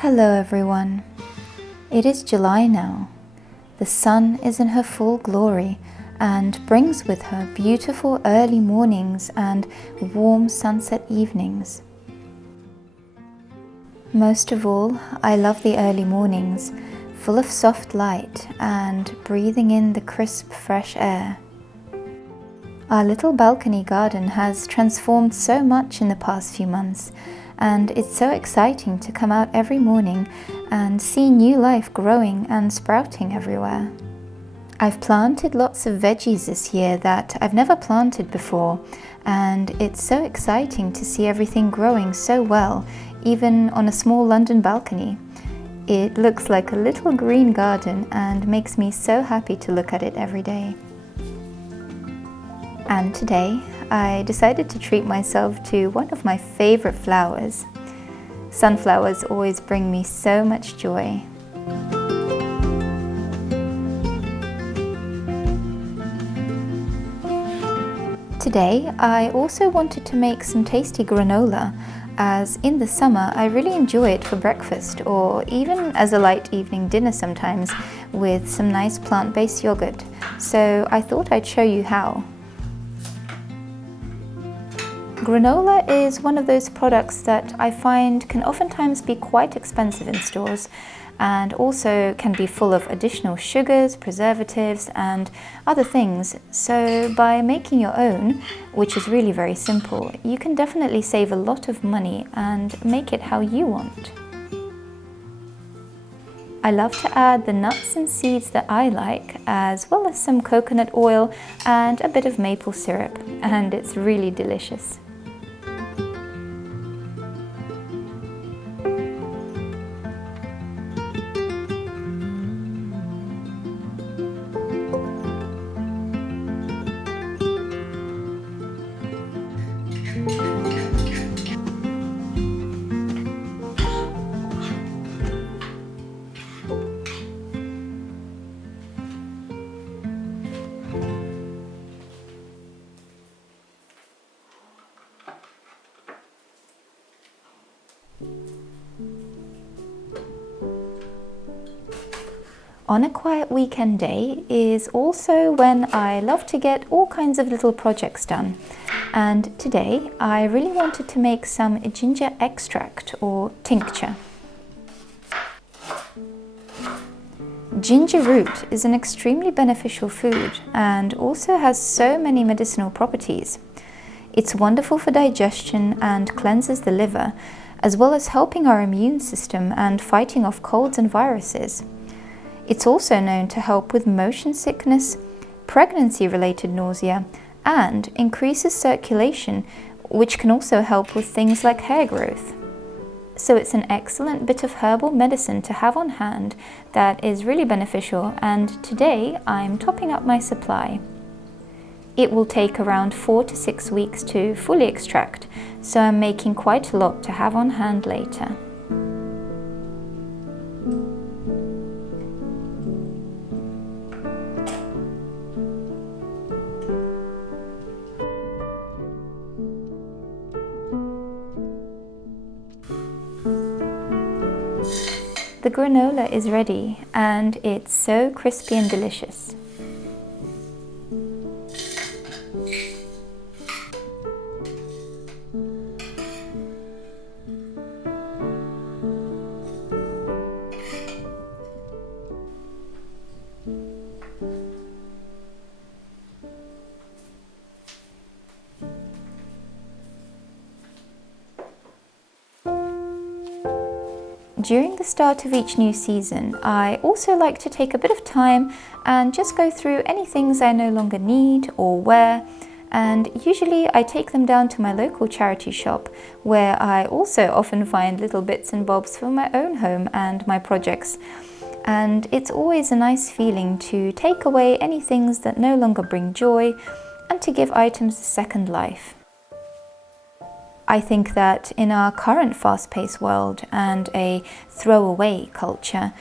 Hello everyone. It is July now. The sun is in her full glory and brings with her beautiful early mornings and warm sunset evenings. Most of all, I love the early mornings, full of soft light and breathing in the crisp, fresh air. Our little balcony garden has transformed so much in the past few months, and it's so exciting to come out every morning and see new life growing and sprouting everywhere. I've planted lots of veggies this year that I've never planted before, and it's so exciting to see everything growing so well, even on a small London balcony. It looks like a little green garden and makes me so happy to look at it every day. And today, I decided to treat myself to one of my favorite flowers. Sunflowers always bring me so much joy. Today, I also wanted to make some tasty granola, as in the summer I really enjoy it for breakfast or even as a light evening dinner sometimes with some nice plant-based yogurt. So I thought I'd show you how. Granola is one of those products that I find can oftentimes be quite expensive in stores and also can be full of additional sugars, preservatives and other things. So by making your own, which is really very simple, you can definitely save a lot of money and make it how you want. I love to add the nuts and seeds that I like, as well as some coconut oil and a bit of maple syrup, and it's really delicious. On a quiet weekend day is also when I love to get all kinds of little projects done. And today I really wanted to make some ginger extract or tincture. Ginger root is an extremely beneficial food and also has so many medicinal properties. It's wonderful for digestion and cleanses the liver, as well as helping our immune system and fighting off colds and viruses. It's also known to help with motion sickness, pregnancy-related nausea, and increases circulation, which can also help with things like hair growth. So it's an excellent bit of herbal medicine to have on hand that is really beneficial, and today I'm topping up my supply. It will take around 4 to 6 weeks to fully extract, so I'm making quite a lot to have on hand later. The granola is ready and it's so crispy and delicious. During the start of each new season, I also like to take a bit of time and just go through any things I no longer need or wear, and usually I take them down to my local charity shop, where I also often find little bits and bobs for my own home and my projects. And it's always a nice feeling to take away any things that no longer bring joy and to give items a second life. I think that in our current fast-paced world and a throwaway culture,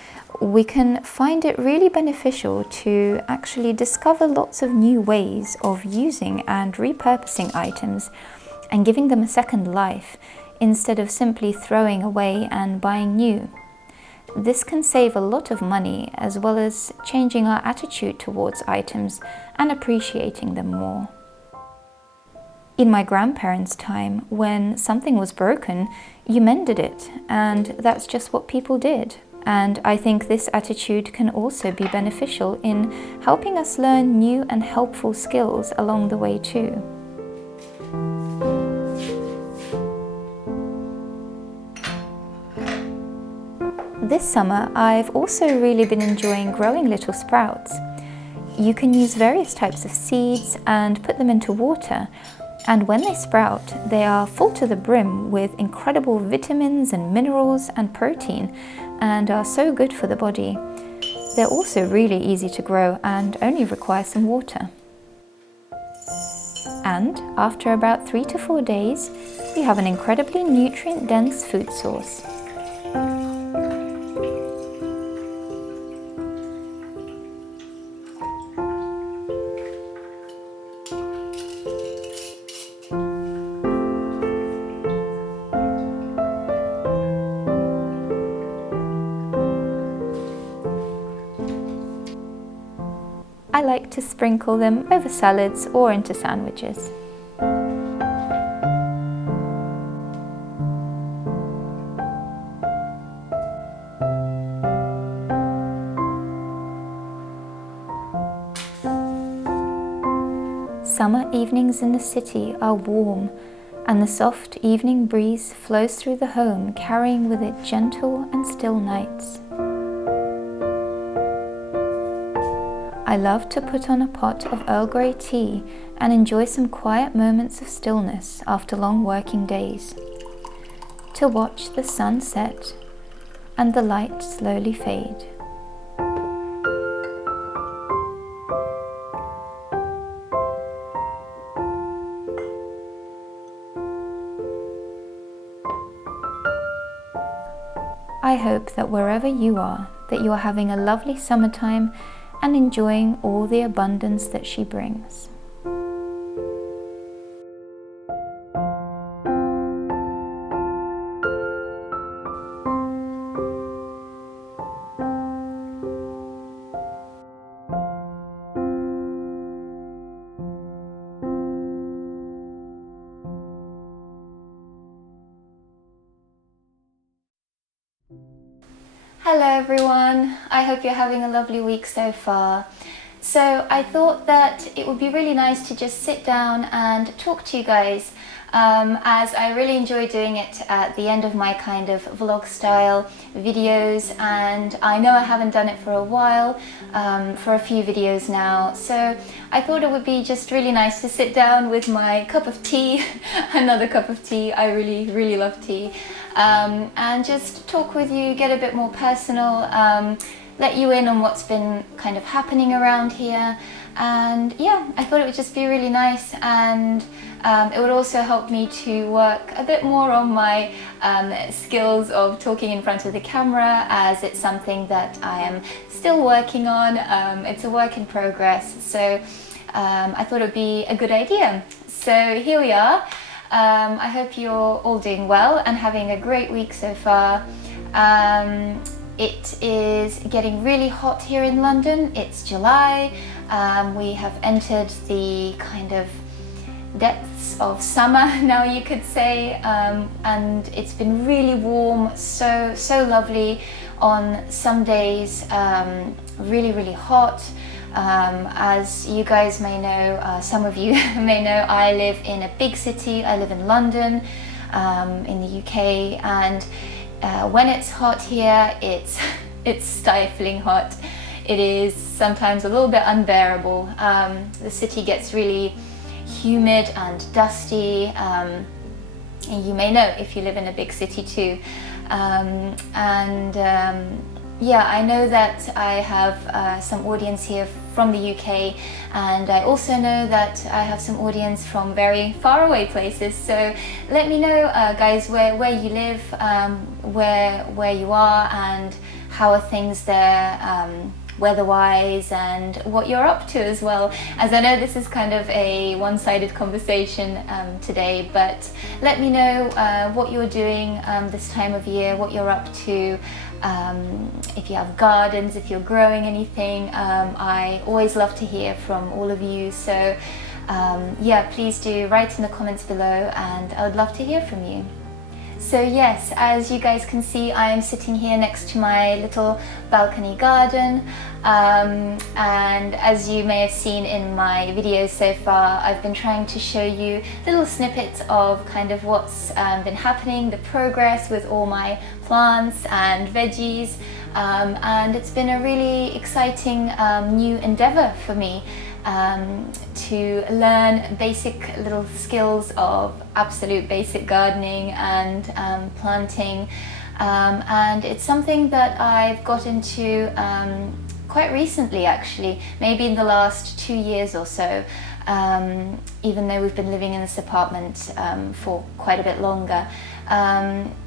we can find it really beneficial to actually discover lots of new ways of using and repurposing items and giving them a second life, instead of simply throwing away and buying new. this can save a lot of money, as well as changing our attitude towards items and appreciating them more. In my grandparents' time, when something was broken, you mended it, and that's just what people did. And I think this attitude can also be beneficial in helping us learn new and helpful skills along the way too. This summer, I've also really been enjoying growing little sprouts. You can use various types of seeds and put them into water, and when they sprout, they are full to the brim with incredible vitamins and minerals and protein, and are so good for the body. They're also really easy to grow and only require some water. And after about 3 to 4 days, we have an incredibly nutrient-dense food source. I like to sprinkle them over salads or into sandwiches. Summer evenings in the city are warm, and the soft evening breeze flows through the home, carrying with it gentle and still nights. I love to put on a pot of Earl Grey tea and enjoy some quiet moments of stillness after long working days, to watch the sun set and the light slowly fade. I hope that wherever you are, that you are having a lovely summertime and enjoying all the abundance that she brings. Hello everyone, I hope you're having a lovely week so far. So I thought that it would be really nice to just sit down and talk to you guys, as I really enjoy doing it at the end of my kind of vlog style videos, and I know I haven't done it for a while, for a few videos now, so I thought it would be just really nice to sit down with my cup of tea, another cup of tea, I really love tea, and just talk with you, get a bit more personal, let you in on what's been kind of happening around here. And yeah, I thought it would just be really nice, and it would also help me to work a bit more on my skills of talking in front of the camera, as it's something that I am still working on. It's a work in progress, so I thought it would be a good idea. So here we are. I hope you're all doing well and having a great week so far. It is getting really hot here in London. It's July. We have entered the kind of depths of summer now, you could say, and it's been really warm, so lovely. On some days, really hot. As you guys may know, some of you may know, I live in a big city. I live in London, in the UK, and when it's hot here, it's stifling hot. It is sometimes a little bit unbearable. The city gets really humid and dusty, and you may know if you live in a big city too. Yeah, I know that I have some audience here from the UK, and I also know that I have some audience from very far away places. So let me know, guys, where you live, where you are, and how are things there weather-wise and what you're up to as well, as I know this is kind of a one-sided conversation today, but let me know what you're doing this time of year, what you're up to, if you have gardens, if you're growing anything. I always love to hear from all of you, so yeah, please do write in the comments below and I would love to hear from you. So yes, as you guys can see, I am sitting here next to my little balcony garden, and as you may have seen in my videos so far, I've been trying to show you little snippets of kind of what's been happening, the progress with all my plants and veggies, and it's been a really exciting new endeavor for me. To learn basic little skills of absolute basic gardening and planting, and it's something that I've got into quite recently, actually, maybe in the last 2 years or so, even though we've been living in this apartment for quite a bit longer.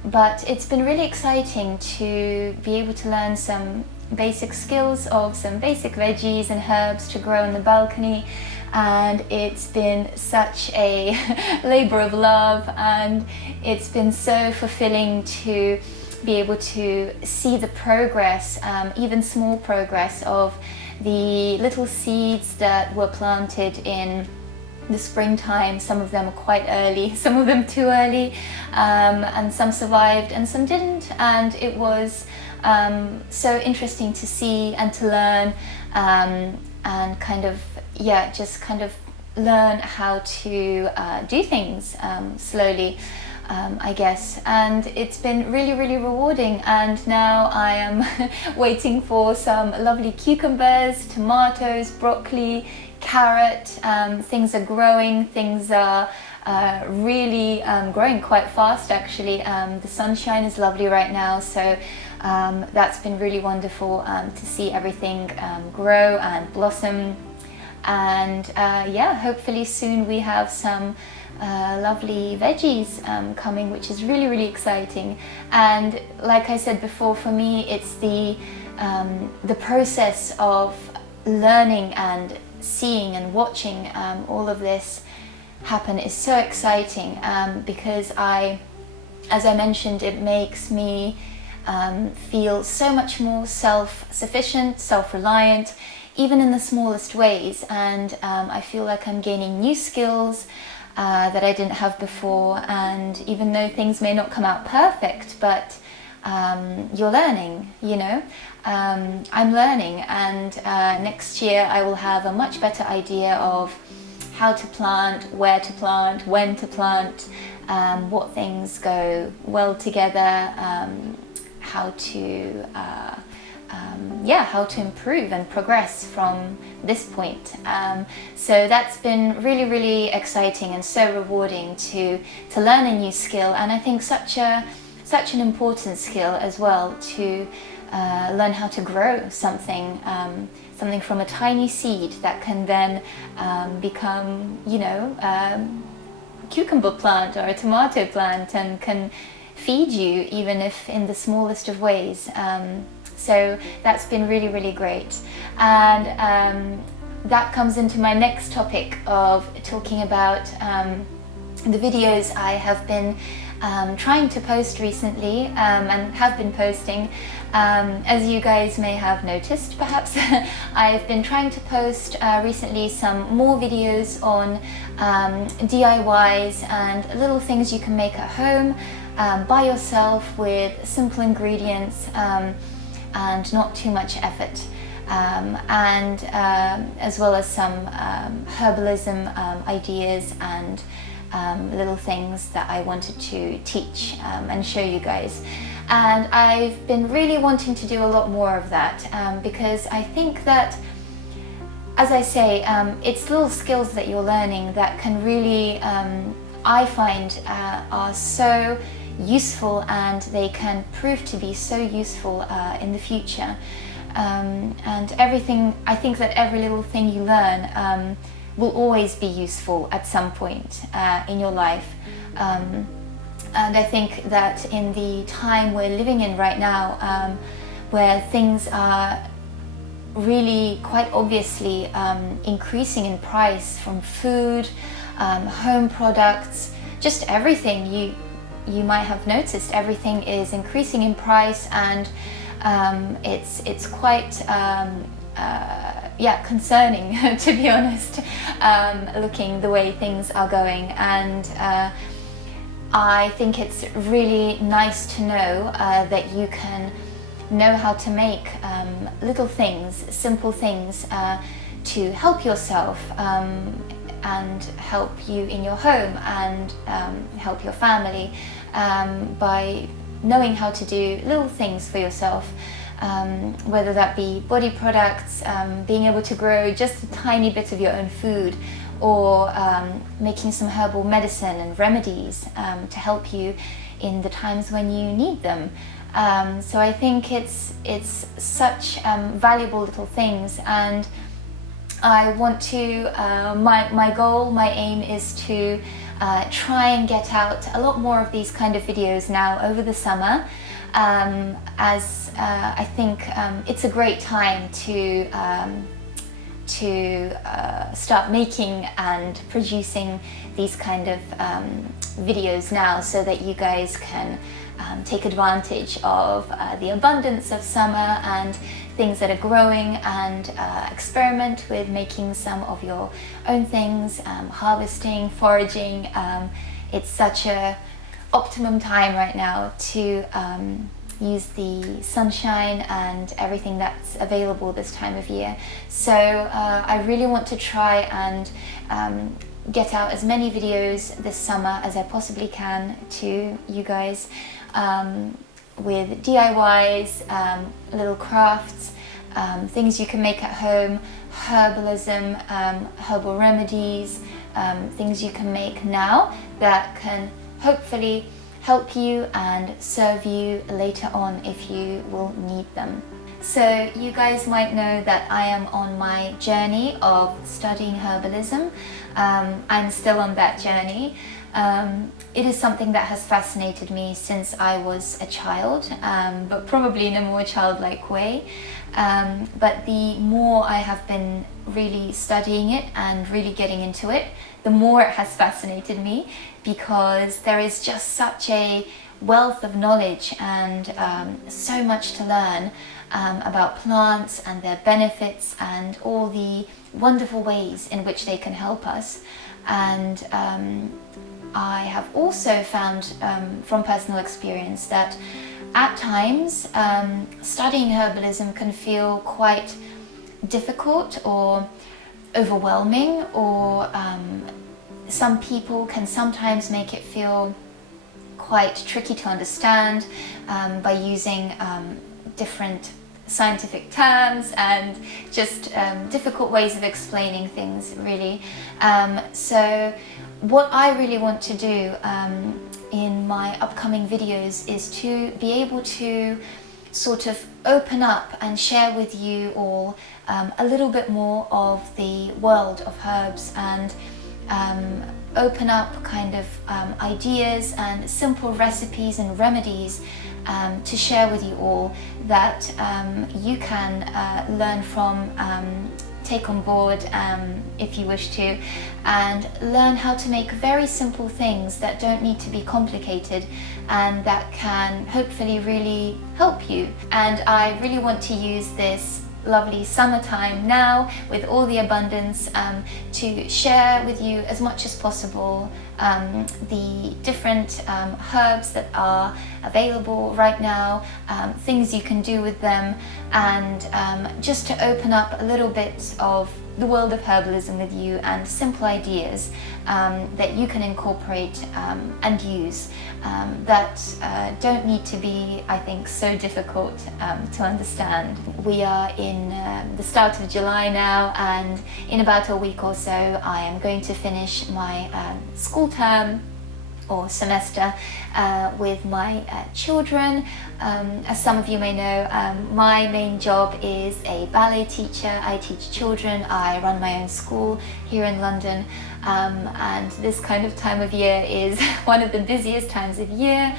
But it's been really exciting to be able to learn some basic skills of some basic veggies and herbs to grow in the balcony, and it's been such a labor of love, and it's been so fulfilling to be able to see the progress, even small progress, of the little seeds that were planted in the springtime. Some of them are quite early, some of them too early, and some survived and some didn't, and it was so interesting to see and to learn, and kind of, yeah, just kind of learn how to do things slowly, I guess, and it's been really, really rewarding. And now I am waiting for some lovely cucumbers, tomatoes, broccoli, carrot. Things are growing, things are really growing quite fast, actually. The sunshine is lovely right now, so that's been really wonderful to see everything grow and blossom. And yeah, hopefully soon we have some lovely veggies coming, which is really, really exciting. And like I said before, for me it's the process of learning and seeing and watching all of this happen is so exciting, because as I mentioned, it makes me feel so much more self-sufficient, self-reliant, even in the smallest ways, and I feel like I'm gaining new skills that I didn't have before. And even though things may not come out perfect, but you're learning, you know. I'm learning, and next year I will have a much better idea of how to plant, where to plant, when to plant, what things go well together, how to how to improve and progress from this point. So that's been really, really exciting and so rewarding to learn a new skill, and I think such an important skill as well, to learn how to grow something from a tiny seed that can then become, you know, a cucumber plant or a tomato plant, and can feed you even if in the smallest of ways. So that's been really, really great. And that comes into my next topic of talking about the videos I have been trying to post recently, and have been posting. As you guys may have noticed, perhaps, I've been trying to post recently some more videos on DIYs and little things you can make at home by yourself with simple ingredients, and not too much effort, and as well as some herbalism ideas and little things that I wanted to teach and show you guys. And I've been really wanting to do a lot more of that, because I think that, as I say, it's little skills that you're learning that can really, I find, are so useful, and they can prove to be so useful in the future. And everything, I think that every little thing you learn will always be useful at some point in your life. And I think that in the time we're living in right now, where things are really quite obviously increasing in price, from food, home products, just everything. You might have noticed everything is increasing in price, and it's quite concerning to be honest, looking the way things are going. And I think it's really nice to know that you can know how to make little things, simple things to help yourself and help you in your home, and help your family by knowing how to do little things for yourself, whether that be body products, being able to grow just a tiny bit of your own food, or making some herbal medicine and remedies to help you in the times when you need them. So I think it's such valuable little things, and I want to, my goal, my aim is to try and get out a lot more of these kind of videos now over the summer, as I think it's a great time to start making and producing these kind of videos now, so that you guys can take advantage of the abundance of summer and things that are growing, and experiment with making some of your own things, harvesting, foraging. It's such a optimum time right now to use the sunshine and everything that's available this time of year. So I really want to try and get out as many videos this summer as I possibly can to you guys, with DIYs, little crafts, things you can make at home, herbalism, herbal remedies, things you can make now that can hopefully help you and serve you later on if you will need them. So you guys might know that I am on my journey of studying herbalism. I'm still on that journey. It is something that has fascinated me since I was a child, but probably in a more childlike way. But the more I have been really studying it and really getting into it, the more it has fascinated me, because there is just such a wealth of knowledge and so much to learn about plants and their benefits and all the wonderful ways in which they can help us. And I have also found from personal experience that at times studying herbalism can feel quite difficult or overwhelming, or some people can sometimes make it feel quite tricky to understand by using different scientific terms and just difficult ways of explaining things, really. So what I really want to do in my upcoming videos is to be able to sort of open up and share with you all a little bit more of the world of herbs, and open up kind of ideas and simple recipes and remedies to share with you all, that you can learn from, take on board if you wish to, and learn how to make very simple things that don't need to be complicated and that can hopefully really help you. And I really want to use this lovely summertime now with all the abundance to share with you as much as possible the different herbs that are available right now, things you can do with them, and just to open up a little bit of the world of herbalism with you, and simple ideas that you can incorporate and use that don't need to be, I think, so difficult to understand. We are in the start of July now, and in about a week or so I am going to finish my school term or semester with my children. As some of you may know, my main job is a ballet teacher. I teach children. I run my own school here in London, and this kind of time of year is one of the busiest times of year.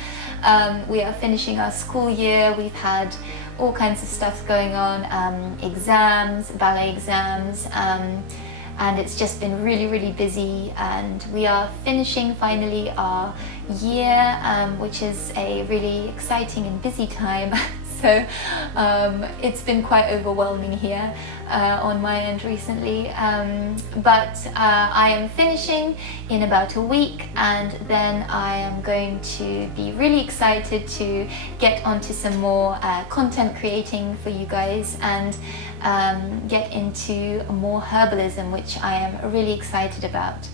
We are finishing our school year. We've had all kinds of stuff going on, exams, ballet exams, and it's just been really, really busy, and we are finishing finally our year, which is a really exciting and busy time. So it's been quite overwhelming here on my end recently, but I am finishing in about a week, and then I am going to be really excited to get onto some more content creating for you guys, and get into more herbalism, which I am really excited about.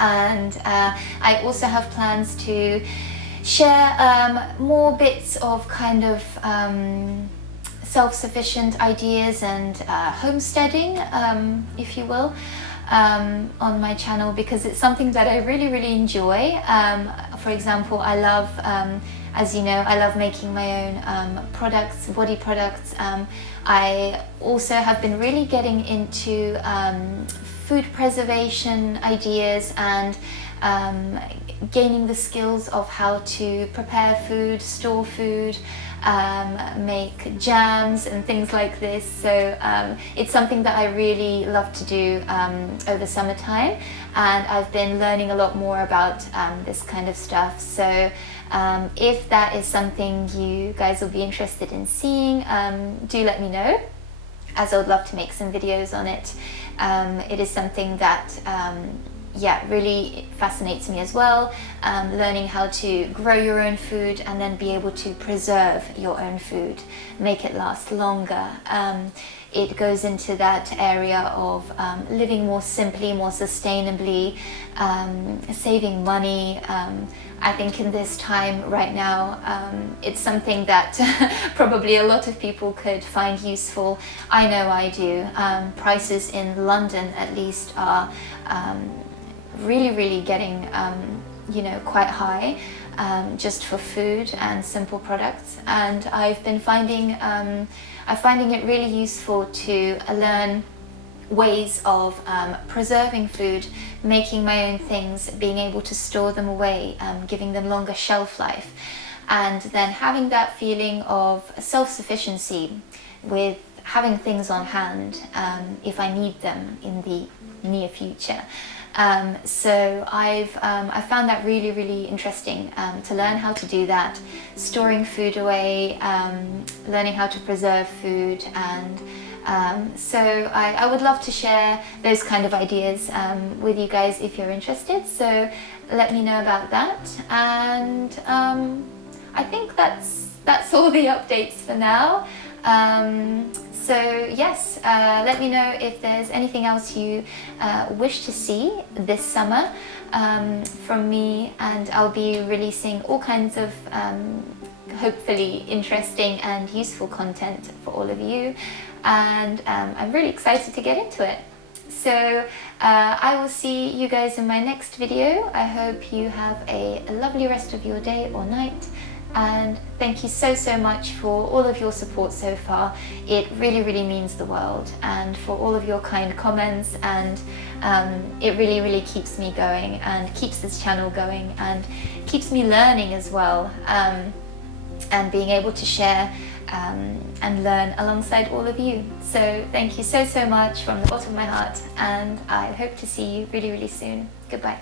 And I also have plans to share more bits of kind of self-sufficient ideas and homesteading, if you will, on my channel, because it's something that I really, really enjoy. For example, I love, as you know, I love making my own products, body products. I also have been really getting into food preservation ideas and gaining the skills of how to prepare food, store food, make jams and things like this. So it's something that I really love to do over summertime, and I've been learning a lot more about this kind of stuff. So if that is something you guys will be interested in seeing, do let me know, as I would love to make some videos on it. It is something that really fascinates me as well, learning how to grow your own food and then be able to preserve your own food, make it last longer. It goes into that area of living more simply, more sustainably, saving money. I think in this time right now, it's something that probably a lot of people could find useful. I know I do. Prices in London at least are really getting quite high, just for food and simple products, and I've been finding it really useful to learn ways of preserving food, making my own things, being able to store them away, giving them longer shelf life, and then having that feeling of self-sufficiency with having things on hand if I need them in the near future. So I found that really interesting, to learn how to do that, storing food away, learning how to preserve food, and so I would love to share those kind of ideas with you guys if you're interested. So let me know about that, and I think that's all the updates for now. So yes, let me know if there's anything else you wish to see this summer from me, and I'll be releasing all kinds of hopefully interesting and useful content for all of you, and I'm really excited to get into it. So I will see you guys in my next video. I hope you have a lovely rest of your day or night, and thank you so much for all of your support so far. It really means the world, and for all of your kind comments, and it really keeps me going and keeps this channel going and keeps me learning as well, and being able to share and learn alongside all of you. So thank you so much from the bottom of my heart, and I hope to see you really soon. Goodbye.